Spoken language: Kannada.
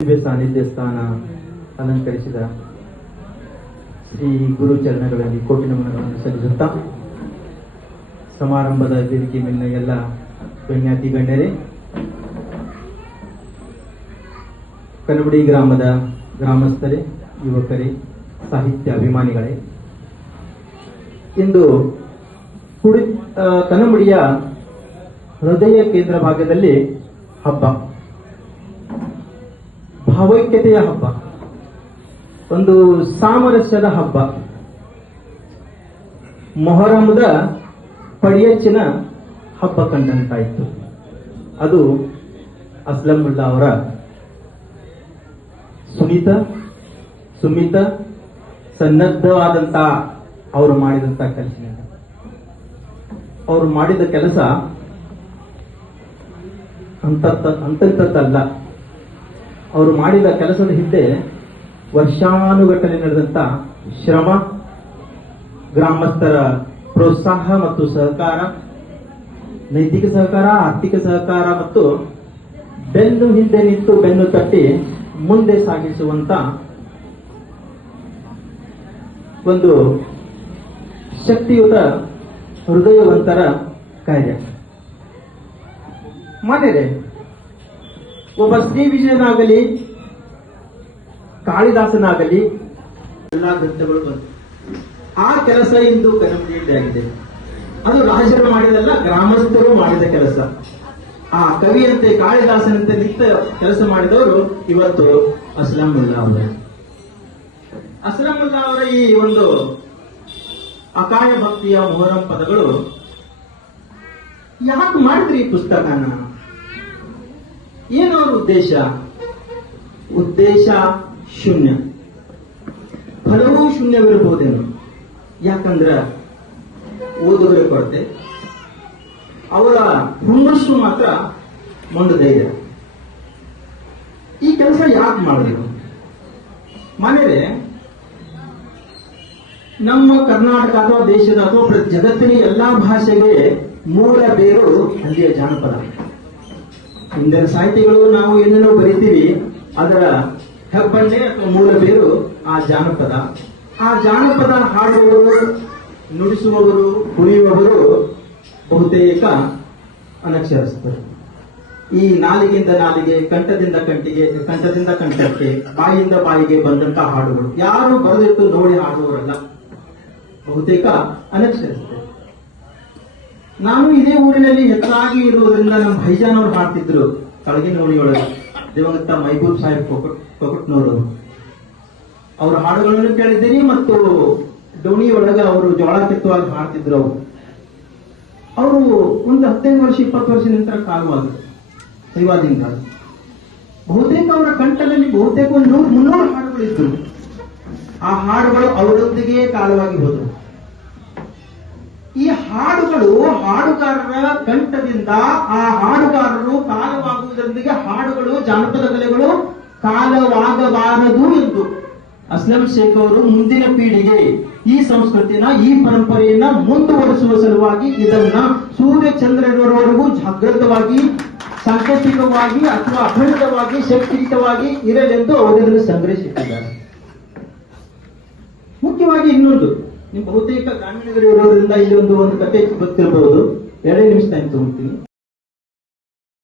ದಿವ್ಯ ಸಾನ್ನಿಧ್ಯ ಸ್ಥಾನ ಅಲಂಕರಿಸಿದ ಶ್ರೀ ಗುರು ಚರಣಗಳಲ್ಲಿ ಕೋಟಿ ನಮನಗಳನ್ನು ಸಲ್ಲಿಸುತ್ತಾ ಸಮಾರಂಭದ ವೇದಿಕೆ ಮೇಲಿನ ಎಲ್ಲ ಗಣ್ಯಾತಿ ಗಣ್ಯರೇ, ಕನಬಡಿ ಗ್ರಾಮದ ಗ್ರಾಮಸ್ಥರೇ, ಯುವಕರೇ, ಸಾಹಿತ್ಯ ಅಭಿಮಾನಿಗಳೇ, ಇಂದು ಕನಬಡಿಯ ಹೃದಯ ಕೇಂದ್ರ ಭಾಗದಲ್ಲಿ ಹಬ್ಬ, ಭಾವೈಕ್ಯತೆಯ ಹಬ್ಬ, ಒಂದು ಸಾಮರಸ್ಯದ ಹಬ್ಬ, ಮೊಹರಂದ ಪಡಿಯಚ್ಚಿನ ಹಬ್ಬ ಕಂಡಂತಾಯಿತು. ಅದು ಅಸ್ಲಂವುಲ್ಲಾ ಅವರ ಸುಮಿತ ಸನ್ನದ್ಧವಾದಂತ ಅವರು ಮಾಡಿದಂತ ಕೆಲಸ. ಅವರು ಮಾಡಿದ ಕೆಲಸ ಅಂತಲ್ಲ. ಅವರು ಮಾಡಿದ ಕೆಲಸದ ಹಿಂದೆ ವರ್ಷಾನುಗಟ್ಟಲೆ ನಡೆದಂತ ಶ್ರಮ, ಗ್ರಾಮಸ್ಥರ ಪ್ರೋತ್ಸಾಹ ಮತ್ತು ಸಹಕಾರ, ನೈತಿಕ ಸಹಕಾರ, ಆರ್ಥಿಕ ಸಹಕಾರ ಮತ್ತು ಬೆನ್ನು ಹಿಂದೆ ನಿಂತು ಬೆನ್ನು ತಟ್ಟಿ ಮುಂದೆ ಸಾಗಿಸುವಂತ ಒಂದು ಶಕ್ತಿಯುತ ಹೃದಯವಂತರ ಕಾರ್ಯ. ಮಾಡಿದೆ ಒಬ್ಬ ಶ್ರೀ ವಿಜಯನಾಗಲಿ, ಕಾಳಿದಾಸನಾಗಲಿ ಎಲ್ಲಾ ಗ್ರಂಥಗಳು ಬಂತು. ಆ ಕೆಲಸ ಇಂದು ಕನಬಡಿಯಲ್ಲಿ ಆಗಿದೆ. ಅದು ರಾಜರು ಮಾಡಿದಲ್ಲ, ಗ್ರಾಮಸ್ಥರು ಮಾಡಿದ ಕೆಲಸ. ಆ ಕವಿಯಂತೆ ಕಾಳಿದಾಸನಂತೆ ನಿಂತ ಕೆಲಸ ಮಾಡಿದವರು ಇವತ್ತು ಅಸ್ಲಂವುಲ್ಲಾ ಅವರು. ಅಸ್ಲಂವುಲ್ಲಾ ಅವರ ಈ ಒಂದು ಅಕಾಯ ಭಕ್ತಿಯ ಮೊಹರಂ ಪದಗಳು ಯಾಕೆ ಮಾಡಿದ್ರಿ ಈ ಪುಸ್ತಕನ? ಏನು ಅವರ ಉದ್ದೇಶ ಶೂನ್ಯ, ಫಲವೂ ಶೂನ್ಯವಿರಬಹುದೇನು. ಯಾಕಂದ್ರ ಓದುಗರ ಕೊರತೆ, ಅವರ ಹುಮ್ಮಸ್ಸು ಮಾತ್ರ ಒಂದು ಧೈರ್ಯ. ಈ ಕೆಲಸ ಯಾಕೆ ಮಾಡಿದ್ರು? ಮನೆಯೇ ನಮ್ಮ ಕರ್ನಾಟಕ ಅಥವಾ ದೇಶದ ಅಥವಾ ಜಗತ್ತಿನ ಎಲ್ಲಾ ಭಾಷೆಗೆ ಮೂಲ ಬೇರು ಅಲ್ಲಿಯ ಜಾನಪದ. ಹಿಂದಿನ ಸಾಹಿತಿಗಳು ನಾವು ಏನೇನೋ ಬರಿತೀವಿ, ಅದರ ಹೆಬ್ಬಣ್ಣೆ ಅಥವಾ ಮೂಲ ಬೇರು ಆ ಜಾನಪದ. ಆ ಜಾನಪದ ಹಾಡುವವರು, ನುಡಿಸುವವರು, ಕುಣಿಯುವವರು ಬಹುತೇಕ ಅನಕ್ಷರಸ್ಥರು. ಈ ನಾಲಿಗೆಯಿಂದ ನಾಲಿಗೆ, ಕಂಠದಿಂದ ಕಂಠಿಗೆ, ಕಂಠದಿಂದ ಕಂಠಕ್ಕೆ, ಬಾಯಿಂದ ಬಾಯಿಗೆ ಬಂದಂತ ಹಾಡುಗಳು. ಯಾರು ಬರೆದಿಟ್ಟು ನೋಡಿ ಹಾಡುವವರಲ್ಲ, ಬಹುತೇಕ ಅನಕ್ಷರಸ್ಥರು. ನಾನು ಇದೇ ಊರಿನಲ್ಲಿ ಹೆಚ್ಚಾಗಿ ಇರುವುದರಿಂದ ನಮ್ಮ ಭೈಜಾನ್ ಅವರು ಹಾಡ್ತಿದ್ರು ಕಳಗಿನ ಓಣಿಯೊಳಗೆ. ದಿವಂಗತ ಮೈಬೂಬ್ ಸಾಹೇಬ್ ಕೊಕಟ್ನವರು ಅವರ ಹಾಡುಗಳನ್ನು ಕೇಳಿದ್ದೀನಿ. ಮತ್ತು ಡೋಣಿ ಒಳಗ ಅವರು ಜೋಳ ಕಿತ್ತುವಾಗ ಹಾಡ್ತಿದ್ರು. ಅವರು ಒಂದು 15 ವರ್ಷ 20 ವರ್ಷ ನಂತರ ಕಾಲವಾದರು ದೈವಾದಿಂದ. ಬಹುತೇಕ ಅವರ ಕಂಠದಲ್ಲಿ ಬಹುತೇಕ 100-300 ಹಾಡುಗಳಿದ್ರು. ಆ ಹಾಡುಗಳು ಅವರೊಂದಿಗೆ ಕಾಲವಾಗಿ ಹೋದವು. ಈ ಹಾಡುಗಳು ಹಾಡುಗಾರರ ಕಂಠದಿಂದ, ಆ ಹಾಡುಗಾರರು ಕಾಲವಾಗುವುದರೊಂದಿಗೆ ಹಾಡುಗಳು, ಜಾನಪದ ಕಲೆಗಳು ಕಾಲವಾಗಬಾರದು ಎಂದು ಅಸ್ಲಂ ಶೇಖ್ ಅವರು ಮುಂದಿನ ಪೀಳಿಗೆ ಈ ಸಂಸ್ಕೃತಿನ, ಈ ಪರಂಪರೆಯನ್ನ ಮುಂದುವರಿಸುವ ಸಲುವಾಗಿ ಇದನ್ನ ಸೂರ್ಯ ಚಂದ್ರನವರೆಗೂ ಜಾಗೃತವಾಗಿ, ಸಾಂಕೇತಿಕವಾಗಿ ಅಥವಾ ಅಖಂಡವಾಗಿ, ಶಕ್ತಿಯುತವಾಗಿ ಇರಲೆಂದು ಅವರನ್ನು ಸಂಗ್ರಹಿಸಿದ್ದಾರೆ. ಮುಖ್ಯವಾಗಿ ಇನ್ನೊಂದು, ನೀವು ಬಹುತೇಕ ಗ್ರಾಮೀಣಗಳು ಇರೋದ್ರಿಂದ ಇಲ್ಲಿ ಒಂದು ಕಥೆ ಗೊತ್ತಿರಬಹುದು. 2 ನಿಮಿಷ ಟೈಮ್ ತಗೊಳ್ತೀನಿ.